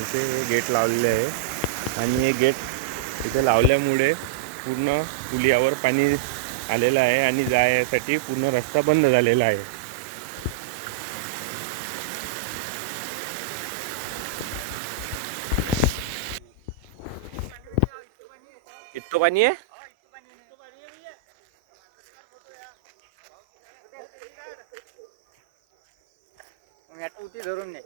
इथे हे गेट लावलेले आहे आणि हे गेट इथे लावल्यामुळे पूर्ण पुलावर पाणी आलेलं आहे आणि जाण्यासाठी पूर्ण रस्ता बंद झालेला आहे. इतकं पाणी आहे. धरून नाही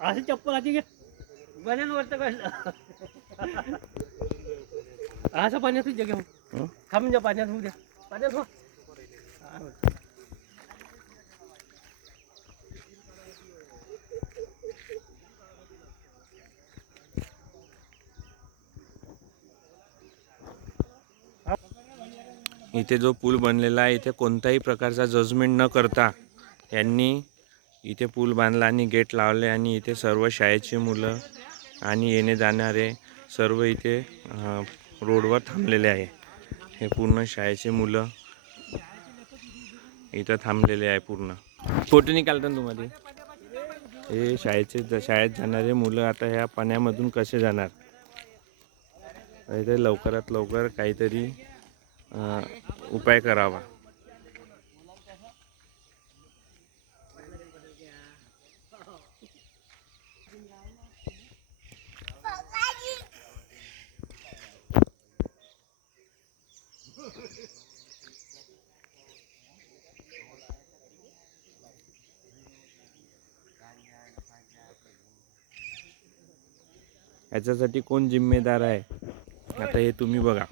असे चप्पल आधी घे बनेन वरत कसं असं पाण्यातच जगे थांबून द्या पाण्यात होऊ द्या पाण्यात हो. इथे जो पूल बनलेला आहे इथे कोणताही प्रकारचा जजमेंट न करता यांनी इथे पूल बांधला आणि गेट लावले आणि इथे सर्व शाळेची मुलं आणि येणे जाणारे सर्व इथे रोडवर थांबलेले आहे. हे पूर्ण शाळेचे मुलं इथं थांबलेले आहे. पूर्ण फोटो निकालता तुम्हाला हे शाळेत जाणारे मुलं आता ह्या पाण्यामधून कसे जाणार. इथे लवकरात लवकर काहीतरी उपाय करावा. याच्यासाठी कोण जिम्मेदार आहे आता हे तुम्ही बघा.